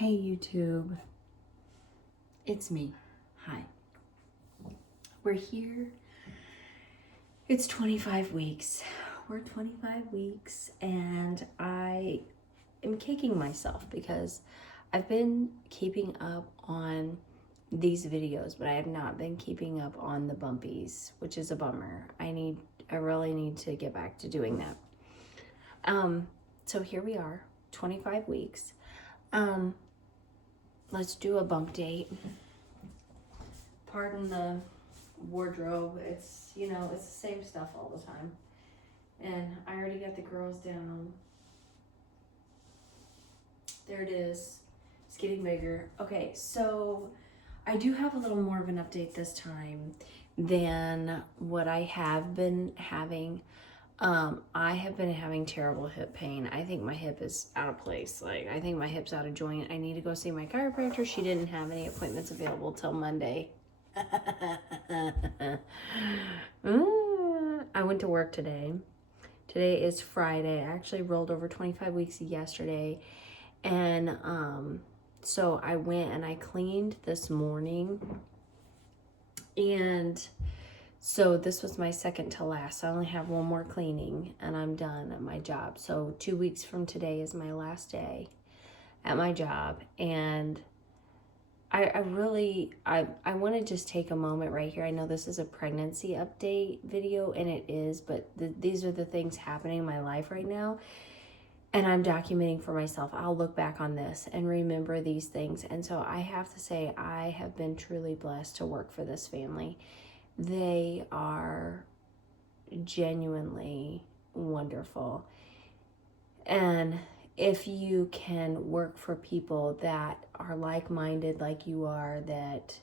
Hey YouTube, it's me. Hi. We're here. It's 25 weeks. We're 25 weeks and I am kicking myself because I've been keeping up on these videos, but I have not been keeping up on the bumpies, which is a bummer. I really need to get back to doing that. So here we are, 25 weeks. Let's do a bump date. Pardon the wardrobe. It's, it's the same stuff all the time. And I already got the girls down. There it is. It's getting bigger. Okay, so I do have a little more of an update this time than what I have been having. I have been having terrible hip pain. I think my hip is out of place. I think my hip's out of joint. I need to go see my chiropractor. She didn't have any appointments available till Monday. I went to work today. Today is Friday. I actually rolled over 25 weeks yesterday. And so I went and I cleaned this morning. And so this was my second to last. I only have one more cleaning and I'm done at my job. So 2 weeks from today is my last day at my job. And I want to just take a moment right here. I know this is a pregnancy update video and it is, but these are the things happening in my life right now. And I'm documenting for myself. I'll look back on this and remember these things. And so I have to say, I have been truly blessed to work for this family. They are genuinely wonderful. And if you can work for people that are like-minded like you are, that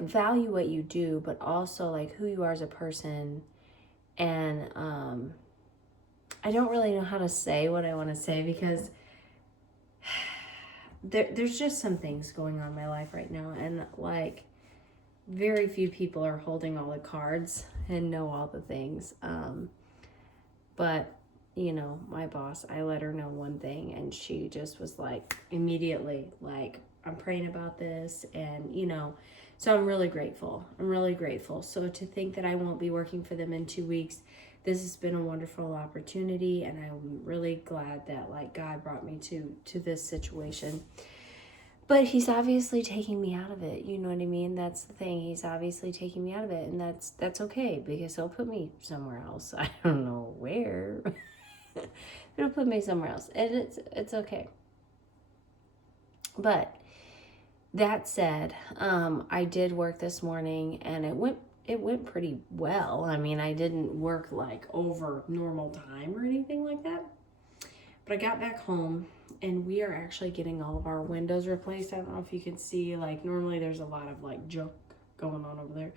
value what you do, but also who you are as a person. And I don't really know how to say what I want to say because there's just some things going on in my life right now, and very few people are holding all the cards and know all the things. But my boss, I let her know one thing and she just was immediately I'm praying about this, and so I'm really grateful. So to think that I won't be working for them in 2 weeks, this has been a wonderful opportunity, and I'm really glad that God brought me to this situation. But he's obviously taking me out of it. You know what I mean? That's the thing. He's obviously taking me out of it, and that's okay because he'll put me somewhere else. I don't know where. He'll put me somewhere else, and it's okay. But that said, I did work this morning, and it went pretty well. I mean, I didn't work over normal time or anything like that. But I got back home, and we are actually getting all of our windows replaced. I don't know if you can see, normally there's a lot of junk going on over there.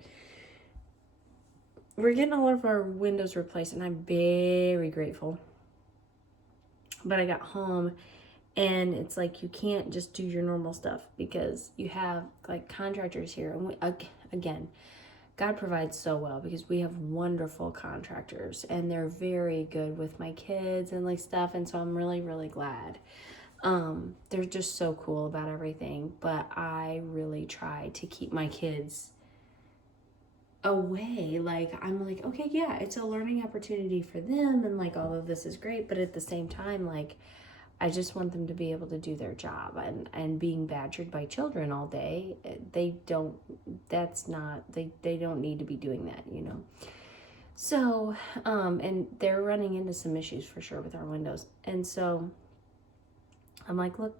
We're getting all of our windows replaced, and I'm very grateful. But I got home, and it's you can't just do your normal stuff because you have contractors here. And again, God provides so well because we have wonderful contractors and they're very good with my kids and stuff. And so I'm really, really glad. They're just so cool about everything. But I really try to keep my kids away. I'm okay, yeah, it's a learning opportunity for them. And all of this is great. But at the same time, I just want them to be able to do their job, and being badgered by children all day, they don't need to be doing that, So, and they're running into some issues for sure with our windows. And so I'm look,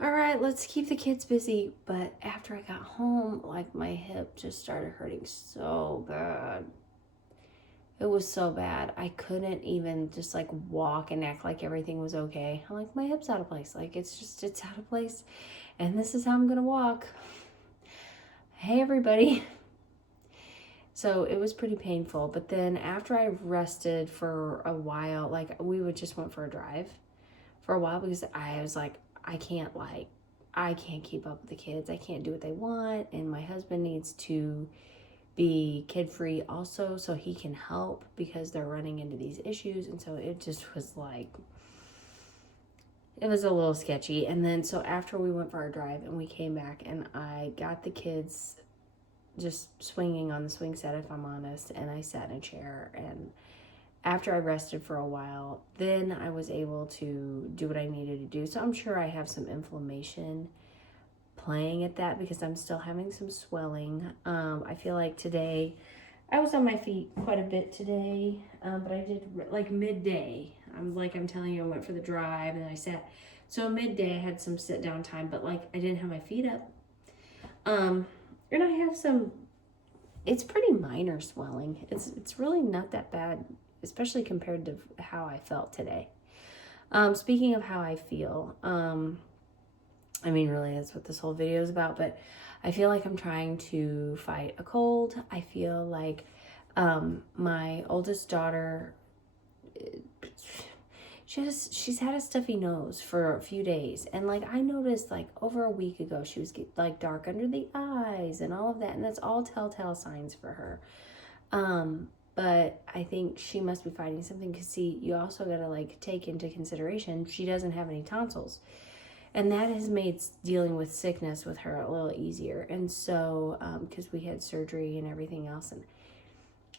all right, let's keep the kids busy. But after I got home, my hip just started hurting so bad. It was so bad. I couldn't even just walk and act like everything was okay. I'm my hip's out of place. It's out of place. And this is how I'm going to walk. Hey, everybody. So it was pretty painful. But then after I rested for a while, we just went for a drive for a while because I was I can't keep up with the kids. I can't do what they want. And my husband needs to be kid-free also, so he can help because they're running into these issues. And so it just was like, it was a little sketchy. And then so after we went for our drive and we came back, and I got the kids just swinging on the swing set, if I'm honest, and I sat in a chair, and after I rested for a while, then I was able to do what I needed to do. So I'm sure I have some inflammation playing at that because I'm still having some swelling. I feel like today, I was on my feet quite a bit today, but I did like midday. I'm telling you, I went for the drive and then I sat. So midday I had some sit down time, but like I didn't have my feet up. And I have some, it's pretty minor swelling. It's really not that bad, especially compared to how I felt today. Speaking of how I feel, I mean, really, that's what this whole video is about, but I feel like I'm trying to fight a cold. I feel like my oldest daughter, she's had a stuffy nose for a few days, and like I noticed like over a week ago she was like dark under the eyes and all of that, and that's all telltale signs for her. But I think she must be fighting something, because see, you also got to like take into consideration she doesn't have any tonsils. And that has made dealing with sickness with her a little easier. And so, because we had surgery and everything else, and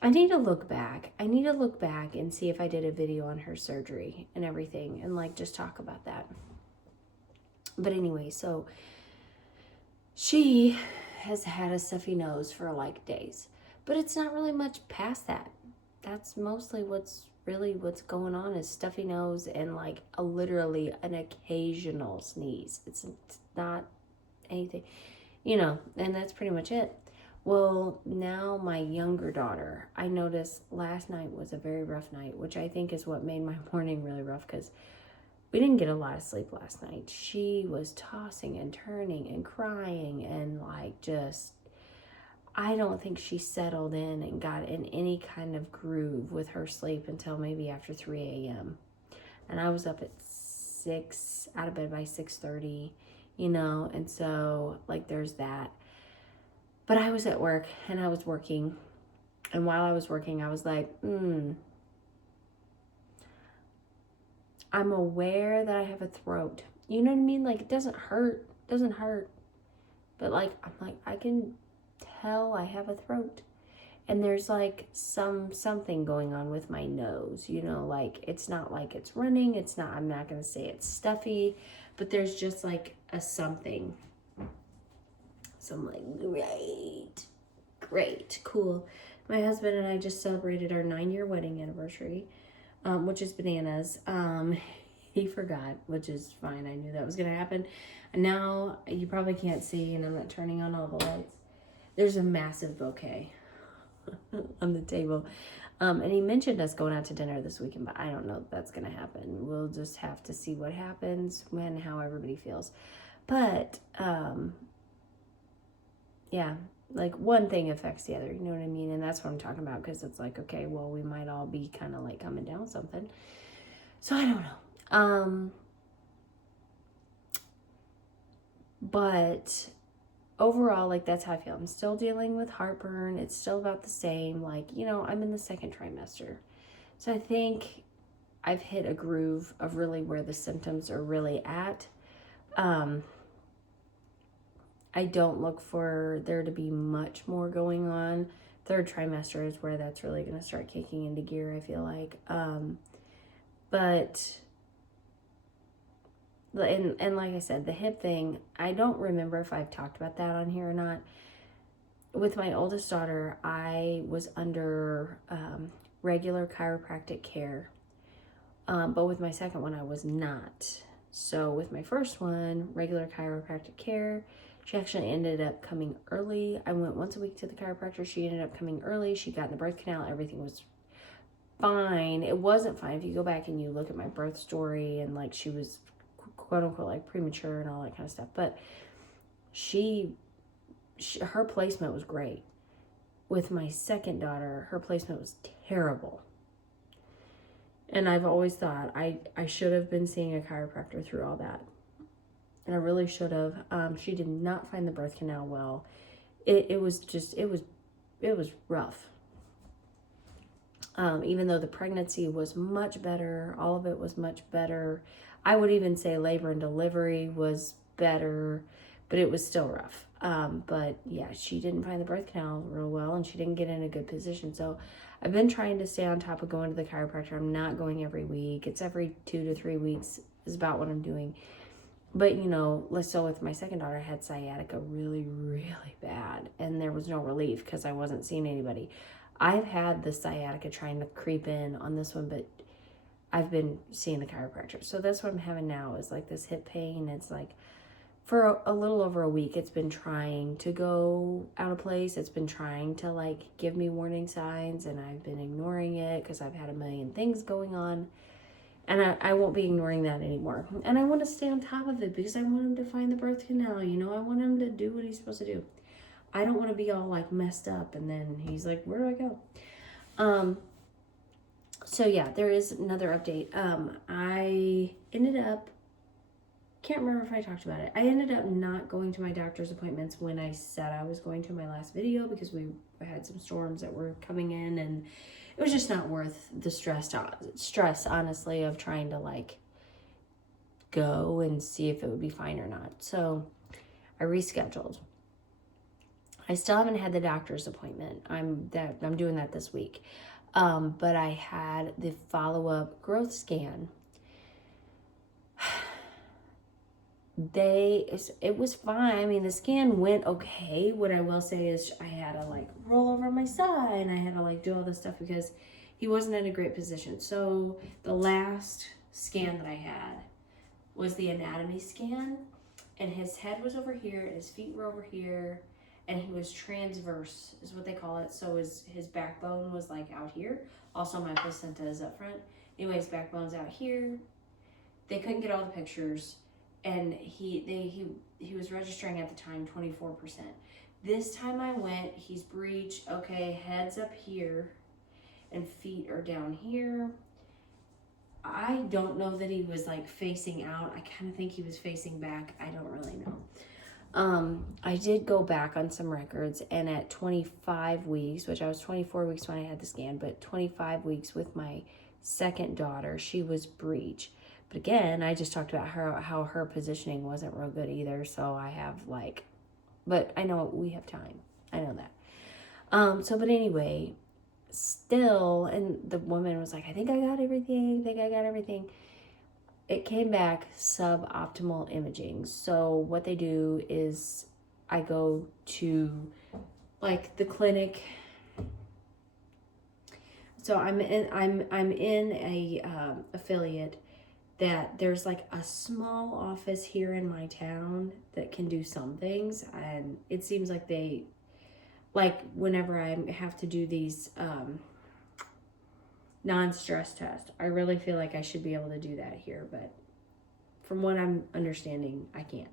I need to look back. I need to look back and see if I did a video on her surgery and everything, and like just talk about that. But anyway, so she has had a stuffy nose for like days, but it's not really much past that. That's mostly what's going on, is stuffy nose and like literally an occasional sneeze. It's not anything, and that's pretty much it. Well, now my younger daughter, I noticed last night was a very rough night, which I think is what made my morning really rough, because we didn't get a lot of sleep last night. She was tossing and turning and crying and like just, I don't think she settled in and got in any kind of groove with her sleep until maybe after 3 a.m. And I was up at 6, out of bed by 6:30, and so like there's that. But I was at work and I was working. And while I was working, I was like, I'm aware that I have a throat. You know what I mean? Like, it doesn't hurt. But like, I'm like, I can tell I have a throat. And there's like something going on with my nose, like it's not like it's running. It's not, I'm not going to say it's stuffy, but there's just like a something. So I'm like, great, cool. My husband and I just celebrated our 9-year wedding anniversary, which is bananas. He forgot, which is fine. I knew that was going to happen. And now you probably can't see, and I'm not turning on all the lights. There's a massive bouquet on the table. And he mentioned us going out to dinner this weekend, but I don't know if that's going to happen. We'll just have to see what happens, how everybody feels. But, yeah, like one thing affects the other, you know what I mean? And that's what I'm talking about, because it's like, okay, well, we might all be kind of like coming down something. So I don't know. But overall, like, that's how I feel. I'm still dealing with heartburn. It's still about the same. Like, I'm in the second trimester. So I think I've hit a groove of really where the symptoms are really at. I don't look for there to be much more going on. Third trimester is where that's really going to start kicking into gear, I feel like. But, and like I said, the hip thing, I don't remember if I've talked about that on here or not. With my oldest daughter, I was under regular chiropractic care. But with my second one, I was not. So with my first one, regular chiropractic care, she actually ended up coming early. I went once a week to the chiropractor. She ended up coming early. She got in the birth canal. Everything was fine. It wasn't fine. If you go back and you look at my birth story, and like she was quote unquote like premature and all that kind of stuff. But her placement was great. With my second daughter, her placement was terrible. And I've always thought I should have been seeing a chiropractor through all that. And I really should have. She did not find the birth canal well. It was rough. Even though the pregnancy was much better, all of it was much better. I would even say labor and delivery was better, but it was still rough. But yeah, she didn't find the birth canal real well, and she didn't get in a good position. So I've been trying to stay on top of going to the chiropractor. I'm not going every week. It's every 2 to 3 weeks is about what I'm doing. But, so with my second daughter, I had sciatica really, really bad. And there was no relief because I wasn't seeing anybody. I've had the sciatica trying to creep in on this one, but I've been seeing the chiropractor. So that's what I'm having now is like this hip pain. It's like for a little over a week, it's been trying to go out of place. It's been trying to like give me warning signs, and I've been ignoring it because I've had a million things going on. And I won't be ignoring that anymore. And I want to stay on top of it because I want him to find the birth canal. I want him to do what he's supposed to do. I don't want to be all like messed up and then he's like, where do I go? So yeah, there is another update. I ended up, can't remember if I talked about it. I ended up not going to my doctor's appointments when I said I was going to in my last video because we had some storms that were coming in, and it was just not worth the stress, honestly, of trying to like go and see if it would be fine or not. So I rescheduled. I still haven't had the doctor's appointment. I'm doing that this week. But I had the follow-up growth scan. It was fine. I mean, the scan went okay. What I will say is I had to like roll over my side and I had to like do all this stuff because he wasn't in a great position. So the last scan that I had was the anatomy scan, and his head was over here and his feet were over here, and he was transverse is what they call it. So his backbone was like out here. Also my placenta is up front. Anyways, backbone's out here. They couldn't get all the pictures. And he was registering at the time 24%. This time I went, he's breech, okay, head's up here and feet are down here. I don't know that he was like facing out. I kind of think he was facing back. I don't really know. I did go back on some records, and at 25 weeks, which I was 24 weeks when I had the scan, but 25 weeks with my second daughter, she was breech. But again, I just talked about how her positioning wasn't real good either. So I have like, but I know we have time. I know that. But anyway, still, and the woman was like, I think I got everything. It came back suboptimal imaging. So what they do is I go to like the clinic. So I'm in a affiliate that there's like a small office here in my town that can do some things, and it seems like they, like whenever I have to do these non-stress tests, I really feel like I should be able to do that here, but from what I'm understanding, I can't.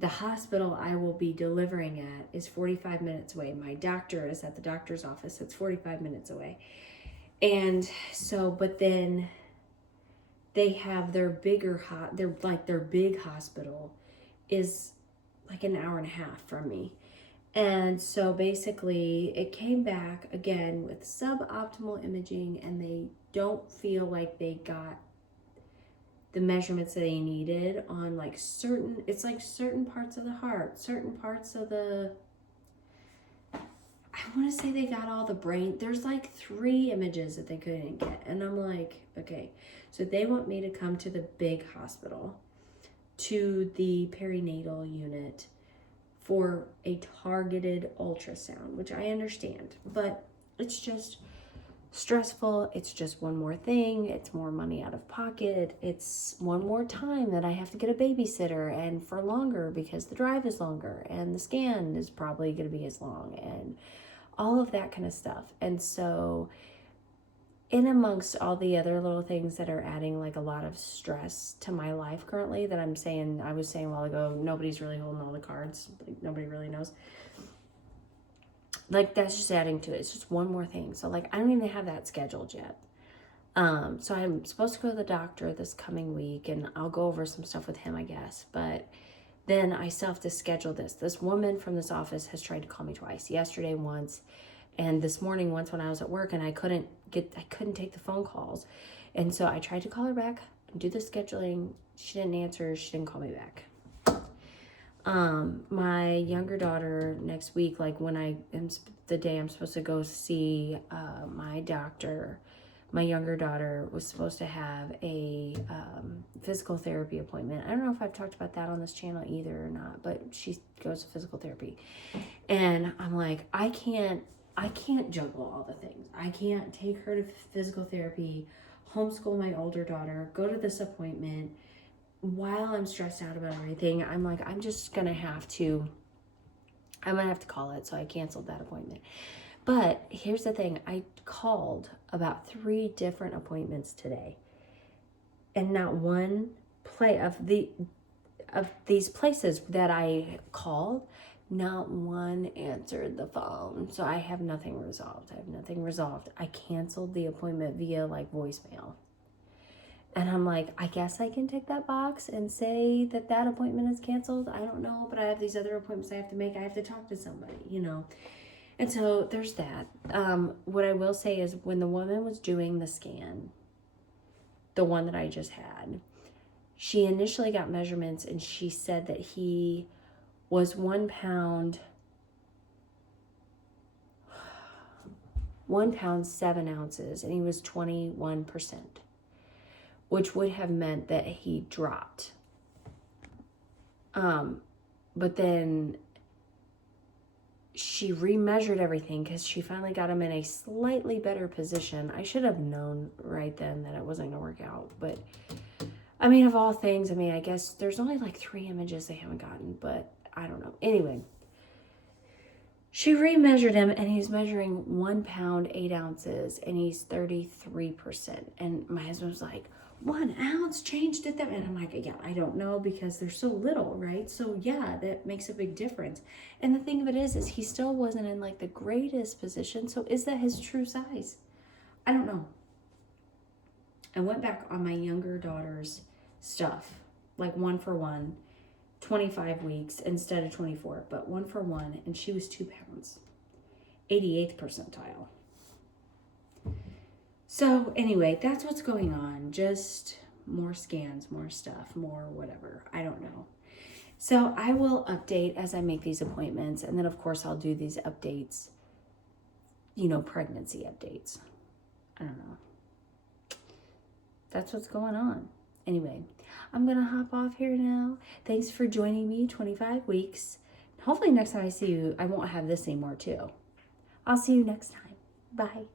The hospital I will be delivering at is 45 minutes away. My doctor is at the doctor's office. It's 45 minutes away. And so, but then they have their big hospital is like an hour and a half from me. And so basically it came back again with suboptimal imaging, and they don't feel like they got the measurements that they needed on like certain parts of the heart, certain parts of the, I want to say they got all the brain. There's like 3 images that they couldn't get. And I'm like, okay. So they want me to come to the big hospital, to the perinatal unit for a targeted ultrasound, which I understand, but it's just stressful. It's just one more thing. It's more money out of pocket. It's one more time that I have to get a babysitter, and for longer because the drive is longer and the scan is probably going to be as long and all of that kind of stuff. And so in amongst all the other little things that are adding like a lot of stress to my life currently, that I was saying a while ago, nobody's really holding all the cards. Like, nobody really knows. Like, that's just adding to it. It's just one more thing. So like, I don't even have that scheduled yet. So I'm supposed to go to the doctor this coming week, and I'll go over some stuff with him, I guess. But then I still have to schedule this. This woman from this office has tried to call me twice. Yesterday once, And this morning, once when I was at work and I couldn't take the phone calls. And so I tried to call her back and do the scheduling. She didn't answer. She didn't call me back. My younger daughter next week, like the day I'm supposed to go see my doctor, my younger daughter was supposed to have a physical therapy appointment. I don't know if I've talked about that on this channel either or not, but she goes to physical therapy. And I'm like, I can't juggle all the things. I can't take her to physical therapy, homeschool my older daughter, go to this appointment while I'm stressed out about everything. I'm like, I'm gonna have to call it. So I canceled that appointment. But here's the thing. I called about 3 different appointments today. And not one of these places that I called, not one answered the phone. So I have nothing resolved. I canceled the appointment via like voicemail. And I'm like, I guess I can tick that box and say that appointment is canceled. I don't know, but I have these other appointments I have to make. I have to talk to somebody, And so there's that. What I will say is when the woman was doing the scan, the one that I just had, she initially got measurements and she said that he was 1 pound, 7 ounces, and he was 21%, which would have meant that he dropped. But then she remeasured everything because she finally got him in a slightly better position. I should have known right then that it wasn't going to work out. But, I mean, of all things, I guess there's only like 3 images they haven't gotten. But I don't know. Anyway, she remeasured him and he's measuring 1 pound, 8 ounces. And he's 33%. And my husband was like, 1 ounce changed it that, and I'm like, yeah, I don't know because they're so little, right? So yeah, that makes a big difference. And the thing of it is he still wasn't in like the greatest position. So is that his true size? I don't know. I went back on my younger daughter's stuff, like 1 for 1, 25 weeks instead of 24, but 1 for 1, and she was 2 pounds, 88th percentile. So anyway, that's what's going on. Just more scans, more stuff, more whatever. I don't know. So I will update as I make these appointments. And then of course I'll do these updates, pregnancy updates. I don't know. That's what's going on. Anyway, I'm going to hop off here now. Thanks for joining me, 25 weeks. Hopefully next time I see you, I won't have this anymore too. I'll see you next time. Bye.